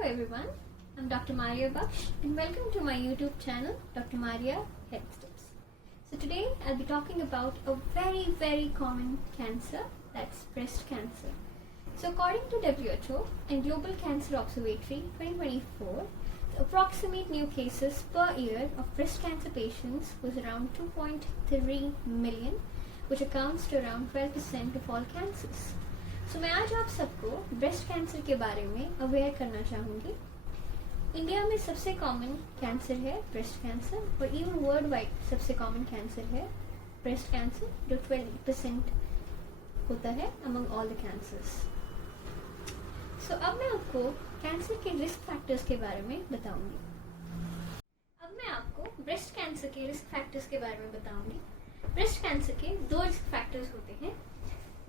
Hello everyone, I'm Dr. Maria Baksh and welcome to my YouTube channel Dr. Maria Health Tips. So today I'll be talking about a very common cancer, that's breast cancer. So according to WHO and Global Cancer Observatory 2024, the approximate new cases per year of breast cancer patients was around 2.3 million, which accounts to around 12% of all cancers. मैं आज आप सबको breast cancer के बारे में aware करना चाहूँगी। India में सबसे कॉमन कैंसर है ब्रेस्ट कैंसर और इवन वर्ल्ड वाइड सबसे कॉमन कैंसर है ब्रेस्ट कैंसर, जो 20% होता है अमंग ऑल द कैंसर्स। सो अब मैं आपको कैंसर के रिस्क फैक्टर्स के बारे में बताऊंगी। अब मैं आपको ब्रेस्ट कैंसर के रिस्क फैक्टर्स के बारे में बताऊंगी। ब्रेस्ट कैंसर के दो रिस्क फैक्टर्स होते हैं,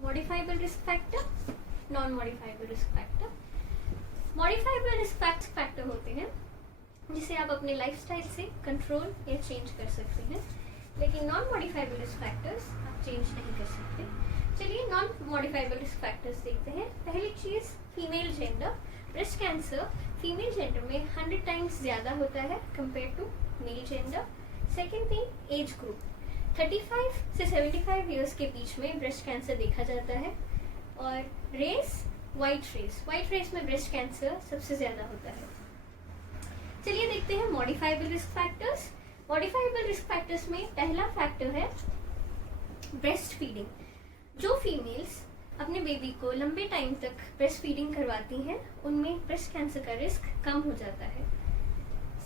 modifiable risk factor, non modifiable risk factor. Modifiable risk factor होते हैं जिसे आप अपने लाइफस्टाइल से कंट्रोल या चेंज कर सकते हैं, लेकिन नॉन मॉडिफाइबल रिस्क फैक्टर्स आप चेंज नहीं कर सकते। चलिए नॉन मॉडिफाइबल रिस्क फैक्टर्स देखते हैं। पहली चीज, female gender. Breast cancer female gender में 100 टाइम्स ज़्यादा होता है compare to male gender. Second thing, age group. 35 से 75 ईयर्स के बीच में ब्रेस्ट कैंसर देखा जाता है। और रेस, वाइट रेस में ब्रेस्ट कैंसर सबसे ज़्यादा होता है। चलिए देखते हैं modifiable risk factors. Modifiable risk factors में पहला फैक्टर है ब्रेस्ट फीडिंग। जो फीमेल्स अपने बेबी को लंबे टाइम तक ब्रेस्ट फीडिंग करवाती हैं उनमें ब्रेस्ट कैंसर का रिस्क कम हो जाता है।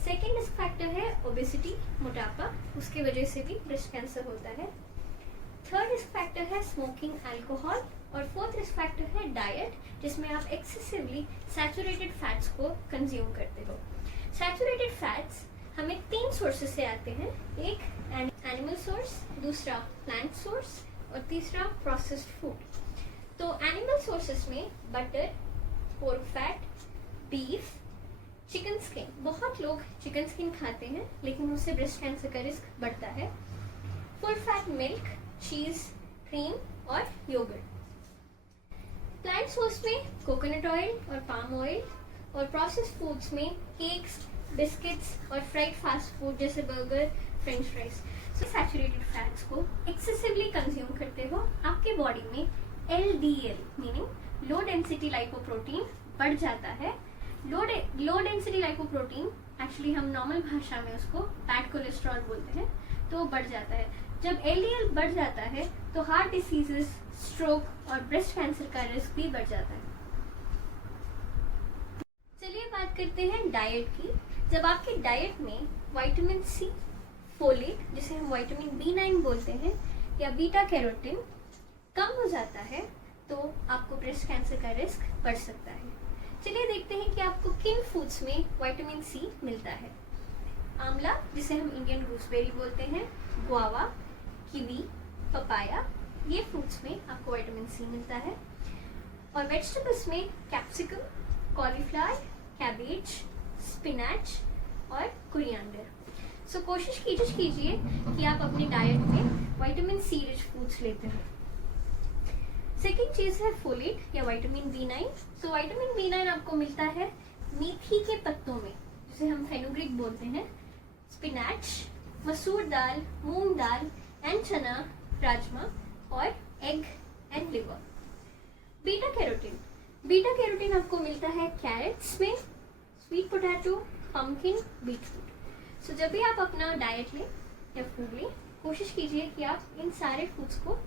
सेकेंड रिस्क फैक्टर है ओबेसिटी, मोटापा, उसकी वजह से भी ब्रेस्ट कैंसर होता है। थर्ड रिस्क फैक्टर है स्मोकिंग, अल्कोहल। और फोर्थ रिस्क फैक्टर है डाइट, जिसमें आप एक्सेसिवली सैचुरेटेड फैट्स को कंज्यूम करते हो। सैचुरेटेड फैट्स हमें 3 सोर्सेस से आते हैं, एक एनिमल सोर्स, दूसरा प्लांट सोर्स और तीसरा प्रोसेस्ड फूड। तो एनिमल सोर्सेस में butter, pork fat, beef, chicken skin. बहुत लोग चिकन स्किन खाते हैं लेकिन उससे ब्रेस्ट कैंसर का रिस्क बढ़ता है। फुल फैट मिल्क, चीज, क्रीम और योगर्ट। प्लांट सोर्स में कोकोनट ऑयल और पाम ऑयल। और प्रोसेस्ड फूड्स में केक्स, बिस्किट्स और फ्राइड फास्ट फूड जैसे burger, French fries. Saturated fats को एक्सेसिवली कंज्यूम करते हो, आपके बॉडी में LDL meaning low density lipoprotein बढ़ जाता है। लो डेंसिटी लाइपोप्रोटीन एक्चुअली हम नॉर्मल भाषा में उसको बैड कोलेस्ट्रॉल बोलते हैं, तो वो बढ़ जाता है। जब LDL बढ़ जाता है तो हार्ट डिसीजेस, स्ट्रोक और ब्रेस्ट कैंसर का रिस्क भी बढ़ जाता है। चलिए बात करते हैं डाइट की। जब आपके डाइट में विटामिन C, फोलेट जिसे हम विटामिन B9 बोलते हैं, या बीटा कैरोटीन कम हो जाता है तो आपको ब्रेस्ट कैंसर का रिस्क बढ़ सकता है। चलिए देखते हैं कि आपको किन फूड्स में विटामिन C मिलता है। आंवला जिसे हम इंडियन गूसबेरी बोलते हैं, गुआवा, कीवी, पपाया, ये फ्रूट्स में आपको विटामिन C मिलता है। और वेजिटेबल्स में कैप्सिकम, कॉलीफ्लावर, कैबेज, स्पिनच और कोरिएंडर। सो कोशिश कीजिए कि आप अपनी डाइट में विटामिन C रिच फूड्स लेते हैं। सेकेंड चीज है फोलेट या विटामिन B9। तो विटामिन B9 आपको मिलता है मेथी के पत्तों में, जिसे हम फेनुग्रीक बोलते हैं, स्पिनच, मसूर दाल, मूंग दाल एंड चना, राजमा और egg and liver. Beta carotene आपको मिलता है कैरेट्स में, स्वीट पोटैटो, पम्पकिन, बीटरूट। सो जब भी आप अपना डाइट लें या फूड लें, कोशिश कीजिए कि आप इन सारे फूड्स को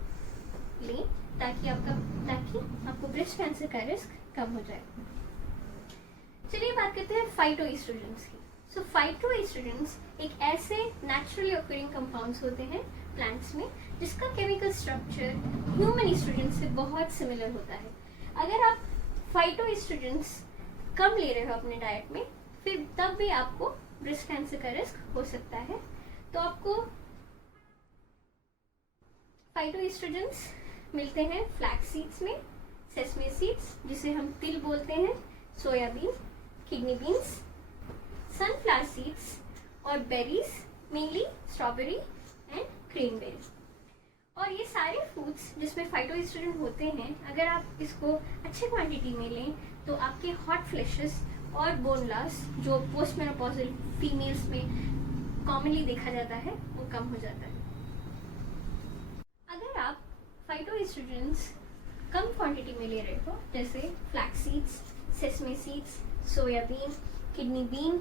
लें ताकि आपको ब्रेस्ट कैंसर का रिस्क कम हो जाए। चलिए बात करते हैं फाइटोएस्ट्रोजेंस की। सो फाइटोएस्ट्रोजेंस एक ऐसे नेचुरली ऑकरिंग कंपाउंड्स होते हैं प्लांट्स में जिसका केमिकल स्ट्रक्चर ह्यूमन एस्ट्रोजन से बहुत सिमिलर होता है। अगर आप फाइटोएस्ट्रोजेंस कम ले रहे हो अपने डाइट में, फिर तब भी आपको ब्रेस्ट कैंसर का रिस्क हो सकता है। तो आपको फाइटोएस्ट्रोजेंस मिलते हैं फ्लैक्स सीड्स में, सेसमे सीड्स जिसे हम तिल बोलते हैं, soybean, kidney beans, sunflower seeds और berries, mainly strawberry and cranberry. और ये सारे फूड्स जिसमें फाइटोएस्ट्रोजन होते हैं, अगर आप इसको अच्छे क्वांटिटी में लें तो आपके हॉट फ्लैशेस और बोन लॉस जो पोस्ट मेनोपॉजल फीमेल्स में कॉमनली देखा जाता है वो कम हो जाता है। अगर आप फाइटोएस्ट्रोजेंस कम क्वांटिटी में ले रहे हो, जैसे flax seeds, sesame seeds, soybean, kidney bean,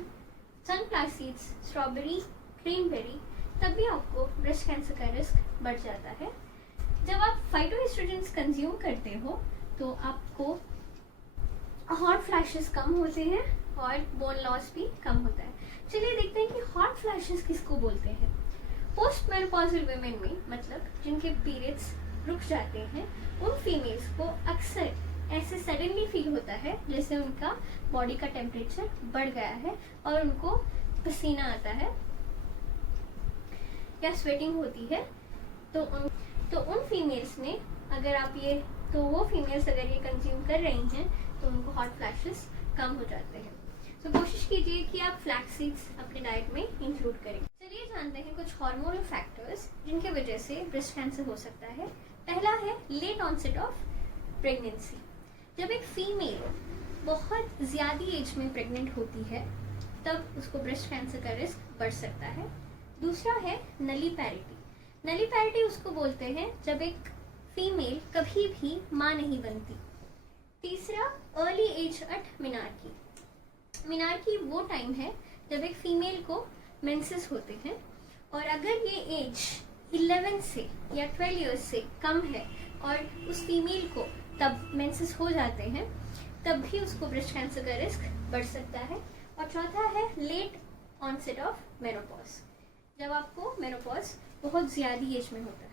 sunflower seeds, strawberry, cranberry, तब भी आपको ब्रेस्ट कैंसर का रिस्क बढ़ जाता है। जब आप फाइटोएस्ट्रोजेंस कंज्यूम करते हो तो आपको हॉट फ्लैशेस कम होते हैं और बोन लॉस भी कम होता है। चलिए देखते हैं कि हॉट फ्लैशेस किसको बोलते हैं। पोस्ट मेनोपॉजल वुमेन में, मतलब जिनके पीरियड्स रुक जाते हैं, उन फीमेल्स को अक्सर ऐसे सडनली फील होता है जैसे उनका बॉडी का टेम्परेचर बढ़ गया है और उनको पसीना आता है या स्वेटिंग होती है। तो उन फीमेल्स में वो फीमेल्स अगर ये कंज्यूम कर रही हैं तो उनको हॉट फ्लैशेस कम हो जाते हैं। तो कोशिश कीजिए कि आप फ्लैक्स सीड्स अपने डाइट में इंक्लूड करें। चलिए जानते हैं कुछ हार्मोनल फैक्टर्स जिनके वजह से ब्रेस्ट कैंसर हो सकता है। पहला है लेट ऑनसेट ऑफ प्रेगनेंसी। जब एक फीमेल बहुत ज़्यादा एज में प्रेग्नेंट होती है तब उसको ब्रेस्ट कैंसर का रिस्क बढ़ सकता है। दूसरा है नलीपैरिटी। नलीपैरिटी उसको बोलते हैं जब एक फीमेल कभी भी माँ नहीं बनती। तीसरा early age at menarche. Menarche वो टाइम है जब एक फीमेल को मेंसेस होते हैं और अगर ये एज 11 से या 12 इयर्स से कम है और उस फीमेल को तब मेंसेस हो जाते हैं तब भी उसको ब्रेस्ट कैंसर का रिस्क बढ़ सकता है। और चौथा है लेट ऑनसेट ऑफ मेनोपॉज, जब आपको मेनोपॉज बहुत ज़्यादा एज में होता है।